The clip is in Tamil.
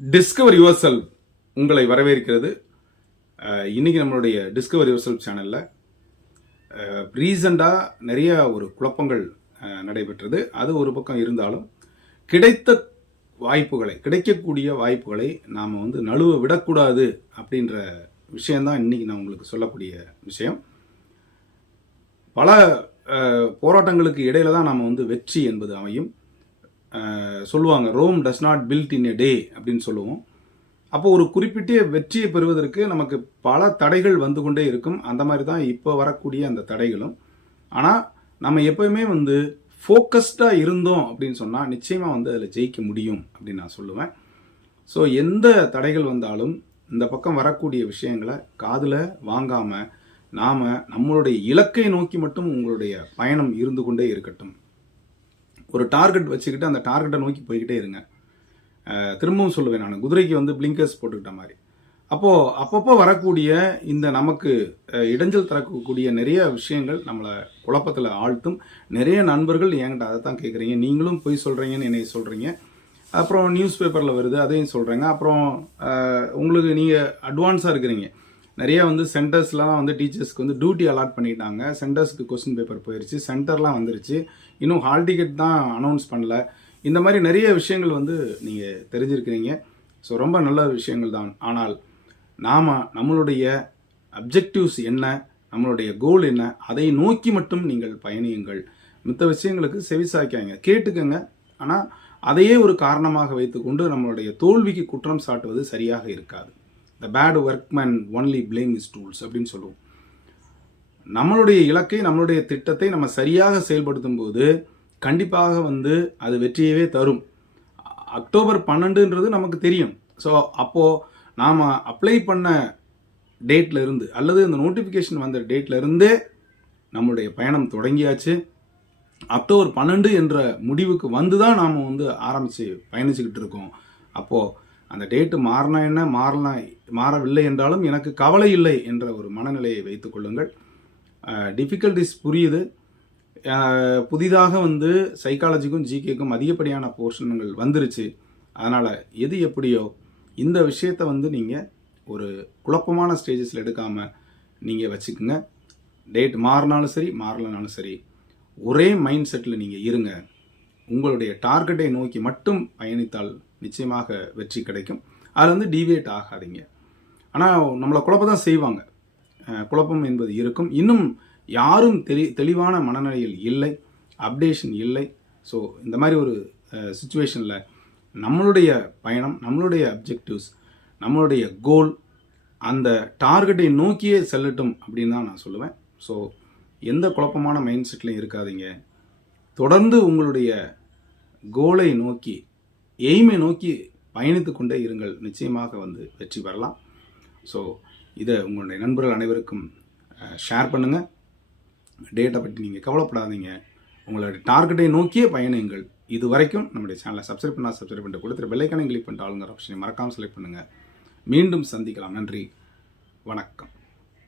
டிஸ்கவர் யுவர் செல்ஃப் உங்களை வரவேற்கிறது. இன்றைக்கி இன்னைக்கு நம்மளுடைய டிஸ்கவர் யுவர் செல்ஃப் சேனலில் ரீசண்டாக நிறையா ஒரு குழப்பங்கள் நடைபெற்றது. அது ஒரு பக்கம் இருந்தாலும் கிடைத்த வாய்ப்புகளை கிடைக்கக்கூடிய வாய்ப்புகளை நாம் வந்து நழுவ விடக்கூடாது அப்படின்ற விஷயந்தான் இன்றைக்கி நான் உங்களுக்கு சொல்லக்கூடிய விஷயம். பல போராட்டங்களுக்கு இடையில தான் நாம் வந்து வெற்றி என்பது அமையும். சொல்லுவாங்க Rome does not build in a day அப்படின்னு சொல்லுவோம். அப்போ ஒரு குறிப்பிட்ட வெற்றியை பெறுவதற்கு நமக்கு பல தடைகள் வந்து கொண்டே இருக்கும். அந்த மாதிரி தான் இப்போ வரக்கூடிய அந்த தடைகளும். ஆனால் நம்ம எப்பயுமே வந்து ஃபோக்கஸ்டாக இருந்தோம் அப்படின்னு சொன்னால் நிச்சயமாக வந்து அதில் ஜெயிக்க முடியும் அப்படின்னு நான் சொல்லுவேன். ஸோ எந்த தடைகள் வந்தாலும் இந்த பக்கம் வரக்கூடிய விஷயங்களை காதில் வாங்காமல் நாம் நம்மளுடைய இலக்கை நோக்கி மட்டும் உங்களுடைய பயணம் இருந்து கொண்டே இருக்கட்டும். ஒரு டார்கெட் வச்சுக்கிட்டு அந்த டார்கெட்டை நோக்கி போய்கிட்டே இருங்க. திரும்பவும் சொல்லுவேன் நான். குதிரைக்கு வந்து பிளிங்கர்ஸ் போட்டுக்கிட்ட மாதிரி. அப்போது அப்பப்போ வரக்கூடிய இந்த நமக்கு இடைஞ்சல் தரக்கூடிய நிறைய விஷயங்கள் நம்மளை குழப்பத்தில் ஆழ்த்தும். நிறைய நண்பர்கள் என்கிட்ட அதை தான் கேட்குறீங்க நீங்களும் போய் சொல்கிறீங்கன்னு என்னை சொல்கிறீங்க அப்புறம் நியூஸ் பேப்பரில் வருது அதையும் சொல்கிறேங்க அப்புறம் உங்களுக்கு நீங்கள் அட்வான்ஸாக இருக்கிறீங்க. நிறைய வந்து சென்டர்ஸ்லாம் வந்து டீச்சர்ஸ்க்கு வந்து டியூட்டி அலாட் பண்ணிட்டாங்க. சென்டர்ஸ்க்கு கொஸ்டின் பேப்பர் போயிடுச்சு சென்டர்லாம் வந்துருச்சு. இன்னும் ஹால் டிக்கெட் தான் அனௌன்ஸ் பண்ணல. இந்த மாதிரி நிறைய விஷயங்கள் வந்து நீங்கள் தெரிஞ்சிருக்கிறீங்க. ஸோ ரொம்ப நல்ல விஷயங்கள் தான். ஆனால் நாம் நம்மளுடைய அப்ஜெக்டிவ்ஸ் என்ன? நம்மளுடைய கோல் என்ன? அதை நோக்கி மட்டும் நீங்கள் பயணியுங்கள். மித்த விஷயங்களுக்கு செவிசாய்க்காங்க கேட்டுக்கங்க. ஆனால் அதையே ஒரு காரணமாக வைத்துக்கொண்டு நம்மளுடைய தோல்விக்கு குற்றம் சாட்டுவது சரியாக இருக்காது. The bad workman only blame is tools அப்படின்னு சொல்லுவோம். நம்மளுடைய இலக்கை நம்மளுடைய திட்டத்தை நம்ம சரியாக செயல்படுத்தும் போது கண்டிப்பாக வந்து அது வெற்றியவே தரும். அக்டோபர் பன்னெண்டுன்றது நமக்கு தெரியும். ஸோ அப்போது நாம் அப்ளை பண்ண டேட்ல இருந்து அல்லது இந்த நோட்டிஃபிகேஷன் வந்த டேட்லேருந்தே நம்மளுடைய பயணம் தொடங்கியாச்சு. அக்டோபர் பன்னெண்டு என்ற முடிவுக்கு வந்து தான் நாம் வந்து ஆரம்பித்து பயணிச்சுக்கிட்டு இருக்கோம். அப்போது அந்த டேட்டு மாறினா என்ன? மாறலாம் மாறவில்லை என்றாலும் எனக்கு கவலை இல்லை என்ற ஒரு மனநிலையை வைத்துக் கொள்ளுங்கள். டிஃபிகல்டிஸ் புரியுது. புதிதாக வந்து சைக்காலஜிக்கும் ஜிகேக்கும் அதிகப்படியான போர்ஷன்கள் வந்துருச்சு. அதனால் எது எப்படியோ இந்த விஷயத்தை வந்து நீங்கள் ஒரு குழப்பமான ஸ்டேஜஸில் எடுக்காமல் நீங்கள் வச்சுக்கோங்க. டேட் மாறினாலும் சரி மாறலனாலும் சரி ஒரே மைண்ட் செட்டில் நீங்கள் இருங்க. உங்களுடைய டார்கெட்டை நோக்கி மட்டும் பயணித்தால் நிச்சயமாக வெற்றி கிடைக்கும். அதில் வந்து டிவியேட் ஆகாதீங்க. ஆனால் நம்மளை குழப்ப தான் செய்வாங்க குழப்பம் என்பது இருக்கும். இன்னும் யாரும் தெளி தெளிவான மனநிலையில் இல்லை. அப்டேஷன் இல்லை. ஸோ இந்த மாதிரி ஒரு சுச்சுவேஷனில் நம்மளுடைய பயணம் நம்மளுடைய அப்ஜெக்டிவ்ஸ் நம்மளுடைய கோல் அந்த டார்கெட்டை நோக்கியே செல்லட்டும் அப்படின்னு தான் நான் சொல்லுவேன். ஸோ எந்த குழப்பமான மைண்ட் செட்லையும் இருக்காதீங்க. தொடர்ந்து உங்களுடைய கோலை நோக்கி எய்மை நோக்கி பயணித்து கொண்டே இருங்கள். நிச்சயமாக வந்து வெற்றி பெறலாம். ஸோ இதை உங்களுடைய நண்பர்கள் அனைவருக்கும் ஷேர் பண்ணுங்கள் டேட்டை பற்றி நீங்கள் கவலைப்படாதீங்க. உங்களுடைய டார்கெட்டை நோக்கியே பயணியுங்கள். இது வரைக்கும் நம்முடைய சேனலை சப்ஸ்கிரைப் பண்ணால் சப்ஸ்கிரைப் பண்ணிட்டு கொடுத்துரு பெல்லைக்கான கிளிக் பண்ணிட்டு ஆளுங்கிற ஆப்ஷனை மறக்காமல் செலக்ட் பண்ணுங்கள் மீண்டும் சந்திக்கலாம். நன்றி. வணக்கம்.